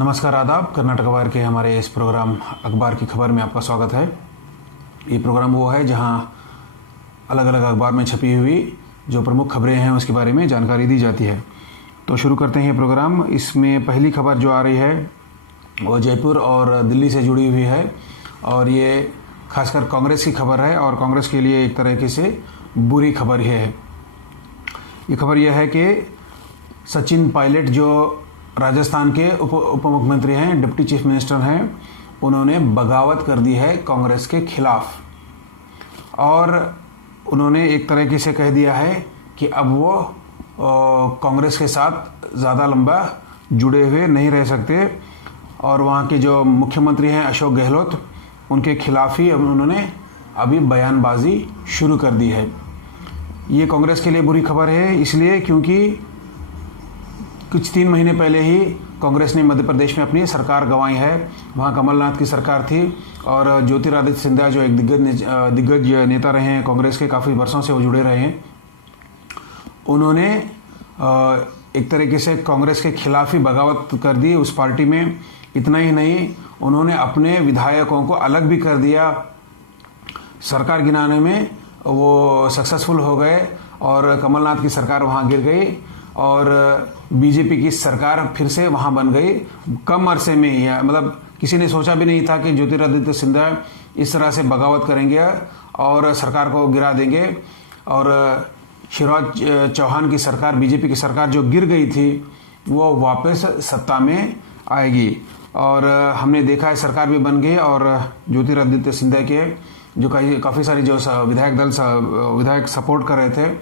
नमस्कार, आदाब। कर्नाटक अखबार के हमारे इस प्रोग्राम अखबार की खबर में आपका स्वागत है। ये प्रोग्राम वो है जहां अलग अलग अखबार में छपी हुई जो प्रमुख खबरें हैं उसके बारे में जानकारी दी जाती है। तो शुरू करते हैं ये प्रोग्राम। इसमें पहली खबर जो आ रही है वो जयपुर और दिल्ली से जुड़ी हुई है और ये खासकर कांग्रेस की खबर है और कांग्रेस के लिए एक तरीके से बुरी खबर है। ये खबर यह है कि सचिन पायलट जो राजस्थान के उप मुख्यमंत्री हैं, डिप्टी चीफ मिनिस्टर हैं, उन्होंने बगावत कर दी है कांग्रेस के खिलाफ और उन्होंने एक तरीके से कह दिया है कि अब वो कांग्रेस के साथ ज़्यादा लंबा जुड़े हुए नहीं रह सकते और वहाँ के जो मुख्यमंत्री हैं अशोक गहलोत, उनके खिलाफ ही उन्होंने अभी बयानबाजी शुरू कर दी है। ये कांग्रेस के लिए बुरी खबर है इसलिए क्योंकि कुछ 3 महीने पहले ही कांग्रेस ने मध्य प्रदेश में अपनी सरकार गंवाई है। वहाँ कमलनाथ की सरकार थी और ज्योतिरादित्य सिंधिया जो एक दिग्गज नेता रहे हैं कांग्रेस के, काफ़ी वर्षों से वो जुड़े रहे हैं, उन्होंने एक तरीके से कांग्रेस के खिलाफ ही बगावत कर दी उस पार्टी में। इतना ही नहीं, उन्होंने अपने विधायकों को अलग भी कर दिया। सरकार गिनाने में वो सक्सेसफुल हो गए और कमलनाथ की सरकार वहाँ गिर गई और बीजेपी की सरकार फिर से वहाँ बन गई कम अरसे में ही। मतलब किसी ने सोचा भी नहीं था कि ज्योतिरादित्य सिंधिया इस तरह से बगावत करेंगे और सरकार को गिरा देंगे और शिवराज चौहान की सरकार, बीजेपी की सरकार जो गिर गई थी, वो वापस सत्ता में आएगी। और हमने देखा है सरकार भी बन गई और ज्योतिरादित्य सिंधिया के जो काफ़ी सारी जो विधायक सपोर्ट कर रहे थे,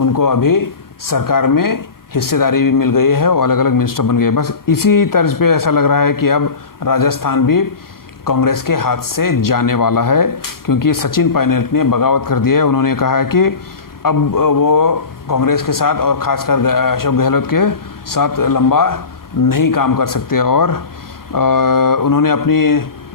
उनको अभी सरकार में हिस्सेदारी भी मिल गई है और अलग अलग मिनिस्टर बन गए। बस इसी तर्ज पे ऐसा लग रहा है कि अब राजस्थान भी कांग्रेस के हाथ से जाने वाला है क्योंकि सचिन पायलट ने बगावत कर दिया है। उन्होंने कहा है कि अब वो कांग्रेस के साथ और खासकर अशोक गहलोत के साथ लंबा नहीं काम कर सकते और उन्होंने अपनी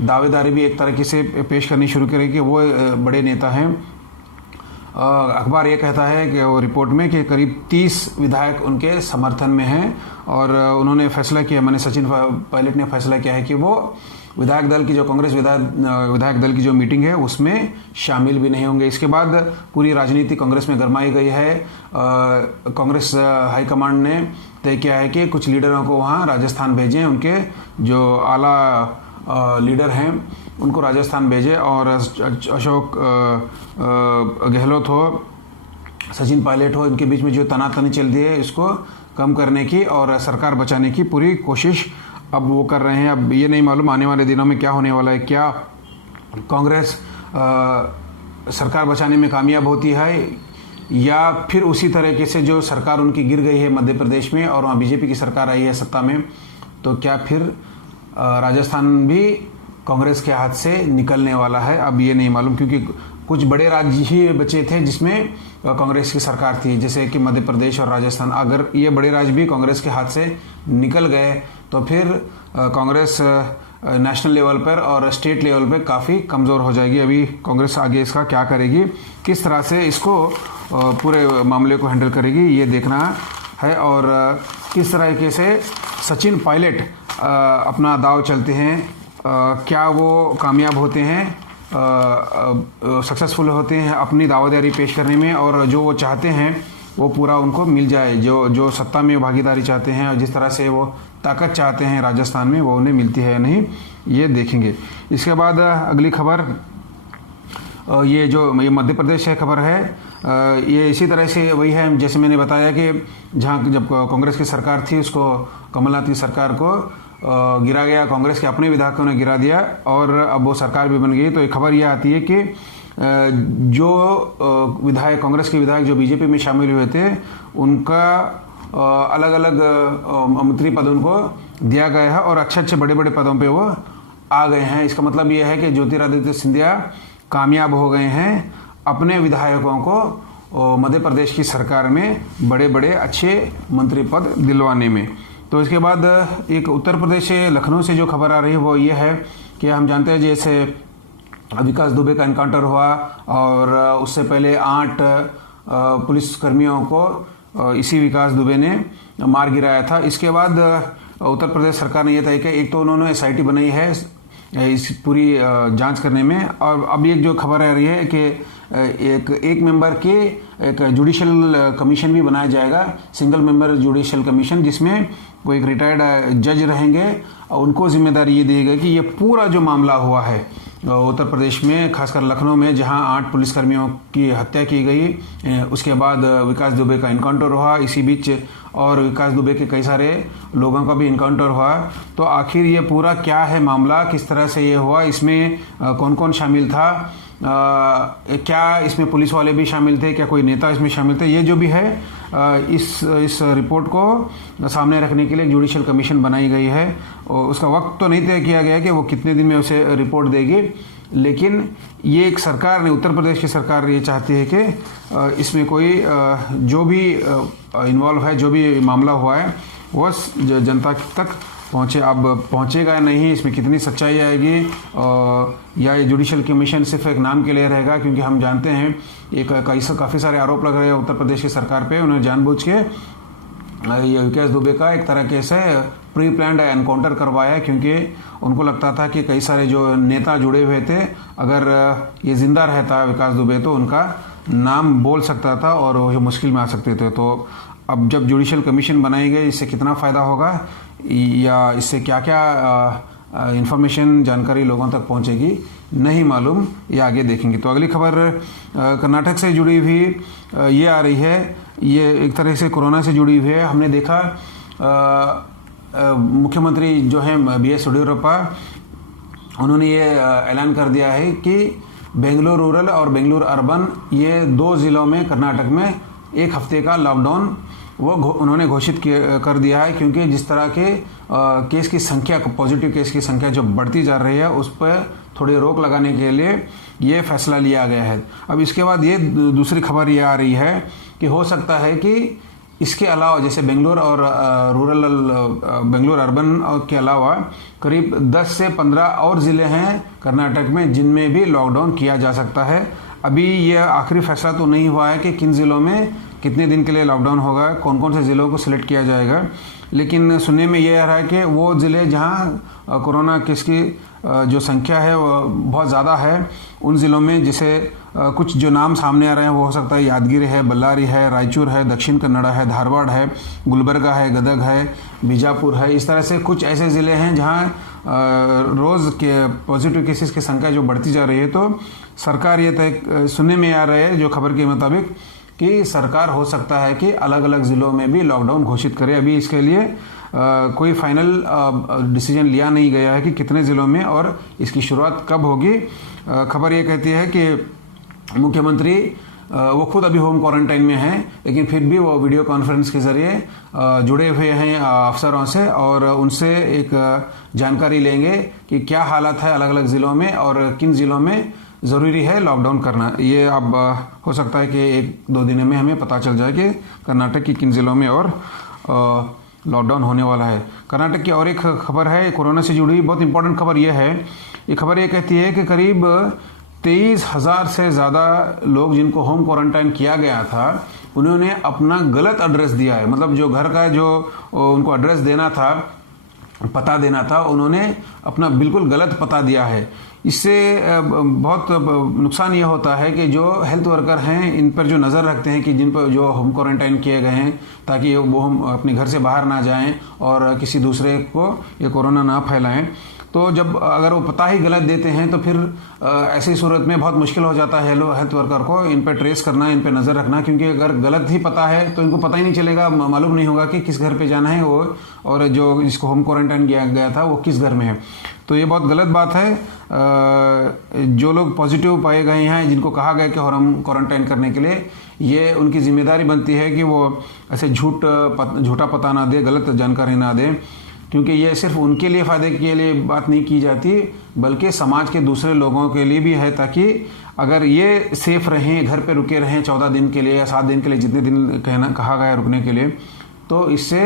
दावेदारी भी एक तरीके से पेश करनी शुरू करी कि वो बड़े नेता हैं। अखबार ये कहता है कि वो रिपोर्ट में कि करीब 30 विधायक उनके समर्थन में हैं और उन्होंने फैसला किया, मैंने सचिन पायलट ने फैसला किया है कि वो विधायक दल की जो कांग्रेस विधायक दल की जो मीटिंग है उसमें शामिल भी नहीं होंगे। इसके बाद पूरी राजनीति कांग्रेस में गरमाई गई है। कांग्रेस हाईकमांड ने तय किया है कि कुछ लीडरों को वहाँ राजस्थान भेजें, उनके जो आला लीडर हैं उनको राजस्थान भेजे और अशोक गहलोत हो, सचिन पायलट हो, इनके बीच में जो तनातनी चल रही है इसको कम करने की और सरकार बचाने की पूरी कोशिश अब वो कर रहे हैं। अब ये नहीं मालूम आने वाले दिनों में क्या होने वाला है, क्या कांग्रेस सरकार बचाने में कामयाब होती है या फिर उसी तरीके से जो सरकार उनकी गिर गई है मध्य प्रदेश में और वहाँ बीजेपी की सरकार आई है सत्ता में, तो क्या फिर राजस्थान भी कांग्रेस के हाथ से निकलने वाला है। अब ये नहीं मालूम क्योंकि कुछ बड़े राज्य ही बचे थे जिसमें कांग्रेस की सरकार थी, जैसे कि मध्य प्रदेश और राजस्थान। अगर ये बड़े राज्य भी कांग्रेस के हाथ से निकल गए तो फिर कांग्रेस नेशनल लेवल पर और स्टेट लेवल पर काफ़ी कमज़ोर हो जाएगी। अभी कांग्रेस आगे इसका क्या करेगी, किस तरह से इसको पूरे मामले को हैंडल करेगी, ये देखना है और किस तरीके से सचिन पायलट अपना दाव चलते हैं, क्या वो कामयाब होते हैं, सक्सेसफुल होते हैं अपनी दावेदारी पेश करने में और जो वो चाहते हैं वो पूरा उनको मिल जाए, जो सत्ता में भागीदारी चाहते हैं और जिस तरह से वो ताकत चाहते हैं राजस्थान में, वो उन्हें मिलती है या नहीं, ये देखेंगे। इसके बाद अगली खबर ये मध्य प्रदेश से खबर है। ये इसी तरह से वही है जैसे मैंने बताया कि जहाँ जब कांग्रेस की सरकार थी उसको, कमलनाथ की सरकार को गिरा गया, कांग्रेस के अपने विधायकों ने गिरा दिया और अब वो सरकार भी बन गई। तो एक खबर यह आती है कि जो विधायक, कांग्रेस के विधायक जो बीजेपी में शामिल हुए थे, उनका अलग अलग मंत्री पद उनको दिया गया है और अच्छे बड़े बड़े पदों पे वो आ गए हैं। इसका मतलब ये है कि ज्योतिरादित्य सिंधिया कामयाब हो गए हैं अपने विधायकों को मध्य प्रदेश की सरकार में बड़े बड़े अच्छे मंत्री पद दिलवाने में। तो इसके बाद एक उत्तर प्रदेश से, लखनऊ से जो खबर आ रही है वो ये है कि हम जानते हैं जैसे विकास दुबे का एनकाउंटर हुआ और उससे पहले 8 पुलिसकर्मियों को इसी विकास दुबे ने मार गिराया था। इसके बाद उत्तर प्रदेश सरकार ने यह तय किया, एक तो उन्होंने SIT बनाई है इस पूरी जांच करने में, और अब एक जो खबर आ रही है कि एक मेंबर के एक जुडिशियल कमीशन भी बनाया जाएगा, सिंगल मेंबर जुडिशियल कमीशन, जिसमें वो एक रिटायर्ड जज रहेंगे और उनको जिम्मेदारी ये दी गई कि ये पूरा जो मामला हुआ है उत्तर प्रदेश में, खासकर लखनऊ में, जहां 8 पुलिसकर्मियों की हत्या की गई, उसके बाद विकास दुबे का इनकाउंटर हुआ इसी बीच, और विकास दुबे के कई सारे लोगों का भी इनकाउंटर हुआ। तो आखिर ये पूरा क्या है मामला, किस तरह से ये हुआ, इसमें कौन कौन शामिल था, क्या इसमें पुलिस वाले भी शामिल थे, क्या कोई नेता इसमें शामिल थे, ये जो भी है इस रिपोर्ट को सामने रखने के लिए जुडिशियल कमीशन बनाई गई है। और उसका वक्त तो नहीं तय किया गया कि वो कितने दिन में उसे रिपोर्ट देगी, लेकिन ये एक सरकार ने, उत्तर प्रदेश की सरकार ये चाहती है कि इसमें कोई जो भी इन्वॉल्व है, जो भी मामला हुआ है, वो जनता तक पहुँचे। अब पहुँचेगा या नहीं, इसमें कितनी सच्चाई आएगी, या ये जुडिशियल कमीशन सिर्फ एक नाम के लिए रहेगा, क्योंकि हम जानते हैं काफ़ी सारे आरोप लग रहे हैं उत्तर प्रदेश की सरकार पे। उन्होंने जानबूझ के ये विकास दुबे का एक तरह के से प्री प्लान्ड एनकाउंटर करवाया, क्योंकि उनको लगता था कि कई सारे जो नेता जुड़े हुए थे, अगर ये जिंदा रहता विकास दुबे तो उनका नाम बोल सकता था और वो मुश्किल में आ सकते थे। तो अब जब जुडिशियल कमीशन बनाई गई, इससे कितना फ़ायदा होगा या इससे क्या क्या इंफॉर्मेशन, जानकारी लोगों तक पहुंचेगी, नहीं मालूम, ये आगे देखेंगे। तो अगली खबर कर्नाटक से जुड़ी हुई ये आ रही है, ये एक तरह से कोरोना से जुड़ी हुई है। हमने देखा मुख्यमंत्री जो हैं BS येडियुरप्पा, उन्होंने ये ऐलान कर दिया है कि बेंगलुरु रूरल और बेंगलुरु अर्बन, ये 2 ज़िलों में कर्नाटक में 1 हफ्ते का लॉकडाउन वो उन्होंने घोषित कर दिया है, क्योंकि जिस तरह के केस की संख्या, पॉजिटिव केस की संख्या जो बढ़ती जा रही है, उस पर थोड़ी रोक लगाने के लिए ये फैसला लिया गया है। अब इसके बाद ये दूसरी खबर ये आ रही है कि हो सकता है कि इसके अलावा, जैसे बेंगलुरु और बेंगलुरु अर्बन के अलावा करीब 10 से 15 और ज़िले हैं कर्नाटक में जिनमें भी लॉकडाउन किया जा सकता है। अभी ये आखिरी फैसला तो नहीं हुआ है कि किन ज़िलों में कितने दिन के लिए लॉकडाउन होगा, कौन कौन से ज़िलों को सिलेक्ट किया जाएगा, लेकिन सुनने में ये आ रहा है कि वो ज़िले जहां कोरोना केस की जो संख्या है वो बहुत ज़्यादा है, उन ज़िलों में जैसे कुछ जो नाम सामने आ रहे हैं वो हो सकता है यादगिरी है, बल्लारी है, रायचूर है, दक्षिण कन्नड़ा है, धारवाड़ है, गुलबर्गा है, गदग है, बीजापुर है। इस तरह से कुछ ऐसे ज़िले हैं जहां रोज़ के पॉजिटिव केसेस की संख्या जो बढ़ती जा रही है। तो सरकार ये तय सुनने में आ रहा है जो खबर के मुताबिक कि सरकार हो सकता है कि अलग अलग ज़िलों में भी लॉकडाउन घोषित करे। अभी इसके लिए कोई फाइनल डिसीजन लिया नहीं गया है कि कितने ज़िलों में और इसकी शुरुआत कब होगी। खबर ये कहती है कि मुख्यमंत्री वो खुद अभी होम क्वारंटाइन में हैं, लेकिन फिर भी वो वीडियो कॉन्फ्रेंस के ज़रिए जुड़े हुए हैं अफसरों से और उनसे एक जानकारी लेंगे कि क्या हालत है अलग अलग ज़िलों में और किन ज़िलों में ज़रूरी है लॉकडाउन करना। ये अब हो सकता है कि 1-2 दिन में हमें पता चल जाए कि कर्नाटक की किन ज़िलों में और लॉकडाउन होने वाला है। कर्नाटक की और एक खबर है कोरोना से जुड़ी, बहुत इंपॉर्टेंट खबर यह है। ये खबर ये कहती है कि करीब 23,000 से ज़्यादा लोग जिनको होम क्वारंटाइन किया गया था, उन्होंने अपना गलत एड्रेस दिया है। मतलब जो घर का जो उनको एड्रेस देना था, पता देना था, उन्होंने अपना बिल्कुल गलत पता दिया है। इससे बहुत नुकसान ये होता है कि जो हेल्थ वर्कर हैं इन पर जो नज़र रखते हैं कि जिन पर जो होम क्वारंटाइन किए गए हैं, ताकि वो हम अपने घर से बाहर ना जाएं और किसी दूसरे को ये कोरोना ना फैलाएं, तो जब अगर वो पता ही गलत देते हैं तो फिर ऐसी सूरत में बहुत मुश्किल हो जाता है हेल्थ वर्कर को इन पर ट्रेस करना, इन पर नज़र रखना, क्योंकि अगर गलत ही पता है तो इनको पता ही नहीं चलेगा, मालूम नहीं होगा कि किस घर पे जाना है वो, और जो जिसको होम क्वारंटाइन किया गया था वो किस घर में है। तो ये बहुत गलत बात है। जो लोग पॉजिटिव पाए गए हैं, जिनको कहा गया कि होम क्वारंटाइन करने के लिए, ये उनकी जिम्मेदारी बनती है कि वो ऐसे झूठा पता ना दे, गलत जानकारी ना दे, क्योंकि ये सिर्फ उनके लिए फ़ायदे के लिए बात नहीं की जाती, बल्कि समाज के दूसरे लोगों के लिए भी है, ताकि अगर ये सेफ रहें, घर पे रुके रहें 14 दिन के लिए या 7 दिन के लिए, जितने दिन कहा गया रुकने के लिए, तो इससे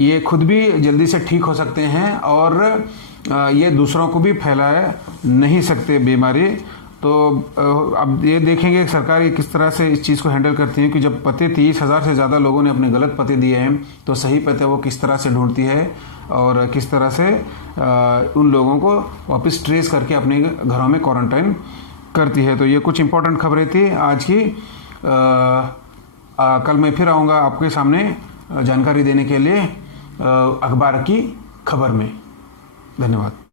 ये खुद भी जल्दी से ठीक हो सकते हैं और ये दूसरों को भी फैला नहीं सकते बीमारी। तो अब ये देखेंगे सरकार ये किस तरह से इस चीज़ को हैंडल करती है कि जब पते 30,000 से ज़्यादा लोगों ने अपने गलत पते दिए हैं, तो सही पते वो किस तरह से ढूंढती है। और किस तरह से उन लोगों को वापस ट्रेस करके अपने घरों में क्वारंटाइन करती है। तो ये कुछ इम्पोर्टेंट खबरें थी आज की। कल मैं फिर आऊँगा आपके सामने जानकारी देने के लिए अखबार की खबर में। धन्यवाद।